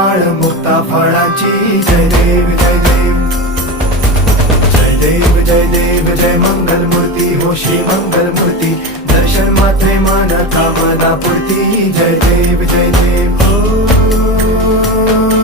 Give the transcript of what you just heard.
माळ मुक्ता फळाची जय देव जय देव जय देव जय देव जय मंगल मूर्ती हो श्री मंगल मूर्ती दर्शन मात्रे मन कामना पूर्ती जय देव जय देव हो